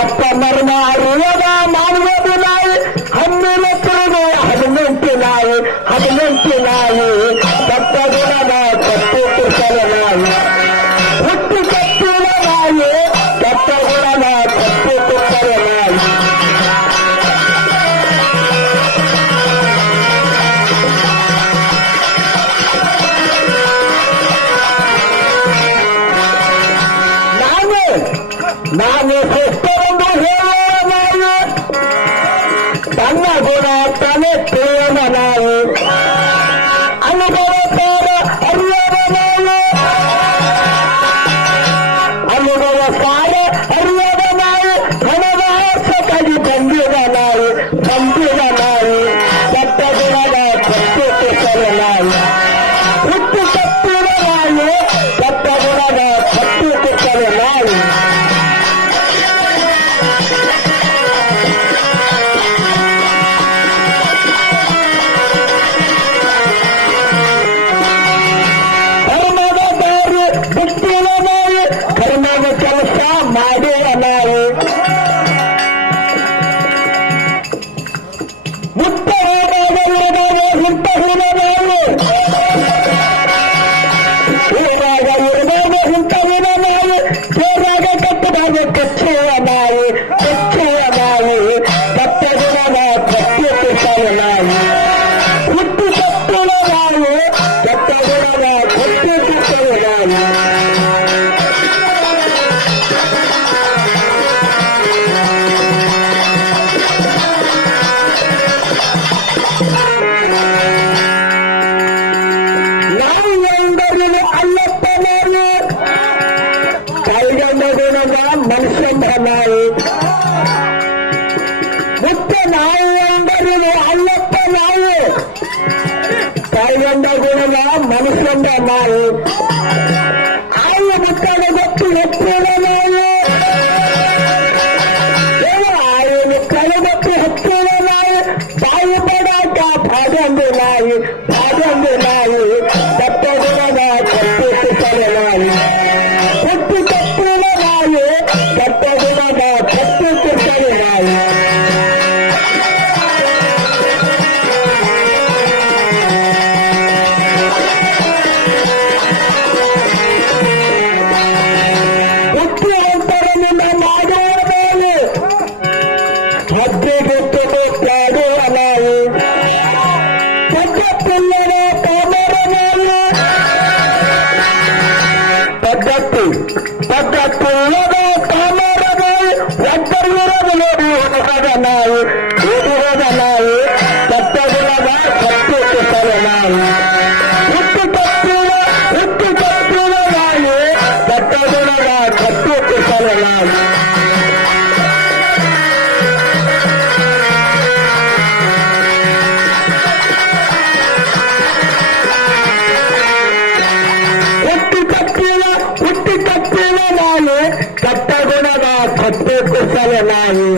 ಎಪ್ಪ ಮರ್ಮ ಅರಿಯದ ಮಾಡುವುದು ನಾಯಿ ಹನ್ನೆರಡು ಎತ್ತರದು 18 ನಾಯಿ 18 ನಾಯಿ ತಪ್ಪ ಗುಣದ ತಪ್ಪು ಕುಸಲ ನಾಯಿ ಹುಟ್ಟು ತಪ್ಪಿನ ನಾಯಿ ತಪ್ಪ ಗುಣದ ತಪ್ಪು ಕುಸಲ ನಾಯಿ ನಾನು ಶ್ರೇಷ್ಠವೆಂದು ಹೇಳುವ ನಾಯಿ ತನ್ನ ಗುಣ ತಲೆ ತಿಳಿಯದ ನಾಯಿ ಅನುಭವಸಾರ ಅರಿಯದ ನಾಯಿ ಅನುಭವಸಾರ ಅರಿಯದ ನಾಯಿ ಹಣದ ಆಸಕ್ಕಾಗಿ ಬಂದಿದ ನಾಯಿ ತಪ್ಪ ಗುಣದ ತಪ್ಪು ಕುಸಲ ನಾಯಿ ಹುಟ್ಟು ತಪ್ಪಿದ ನಾಯಿ ತಪ್ಪ ಗುಣದ ತಪ್ಪು ಕುಸಲ ನಾಯಿ ಕರ್ಮದ ಕೆಲಸ ಮಾಡುವ ನಾಯಿ ಮುಕ್ತ ಹೋದಾಗ ಹುಟ್ಟ ಹುಡುಗ ನಾಯಿ ಹೂವಾಗ ಇರುವಾಗ ಹುಟ್ಟ ಹುಡುಗ ನಾಯಿ ಕೇಳಾಗ ಕಟ್ಟದಾಗ ಕಚ್ಚುವ ನಾಯಿ ತಪ್ಪ ಗುಣದ ತಪ್ಪು ಕುಸಲ ನಾಯಿ ಹುಟ್ಟು ತಪ್ಪುವ ನಾಯಿ ತಪ್ಪ ಗುಣದ ತಪ್ಪು ಕುಸಲ ನಾಯಿ ಅಲ್ಲಪ್ಪ ನಾಯಿ ಕೈಗೊಂಡ ಗುಣದ ಮನುಷ್ಯಂದ ನಾಯಿ ಮುಖ್ಯ ನಾಯಿ ಎಂದರೆ ಅಲ್ಲಪ್ಪ ನಾಯಿ ಕೈಗೊಂಡ ಗುಣದ ಮನುಷ್ಯಂದ ನಾಯಿ ಆಯ ಮಕ್ಕಳ ಗೊತ್ತು ಹೆಚ್ಚಿನ ನಾಯಿ ಆಯನ ಕಳೆದಪ್ಪು ಹೆಚ್ಚಿನ ನಾಯಿ ಬಾಯಿ ಪಡಾಕ ಭಾಗಂದು ನಾಯಿ ತಪ್ಪ ಗುಣದ ತಪ್ಪು ಕುಸಲ ನಾಯಿ ಹುಟ್ಟು ತಪ್ಪಿನ ನಾಯಿ ತಪ್ಪ ಗುಣದ ತಪ್ಪು ಕುಸಲ ನಾಯಿ ಬುದ್ಧಿವಂತರನ್ನ ಮಾಡುವ ನಾಯಿ ಹೆಜ್ಜೆ ಗೊತ್ತು ಕಾಡುವ ನಾಯಿ ಪದ್ಧತಿಲ್ಲದ ಕಾಮರ ನಾಯಿ ಪದ್ಧತಿಲ್ಲದ ಕಾಮರ ನಾಯಿ ಒಬ್ಬರಿರೋದು ನೋಡಿ ಹುಡುಗದ ನಾಯಿ ತಪ್ಪ ಗುಣದ ತಪ್ಪು ಕುಸಲ ನಾಯಿ ಹುಟ್ಟು ತಪ್ಪಿನ ನಾಯಿ ತಪ್ಪ ಗುಣದ ತಪ್ಪು ಕುಸಲ ನಾಯಿ ಹುಟ್ಟಿ ತಪ್ಪಿನ ನಾಯಿ ತಪ್ಪ ಗುಣದ ತಪ್ಪು ಕುಸಲ ನಾಯಿ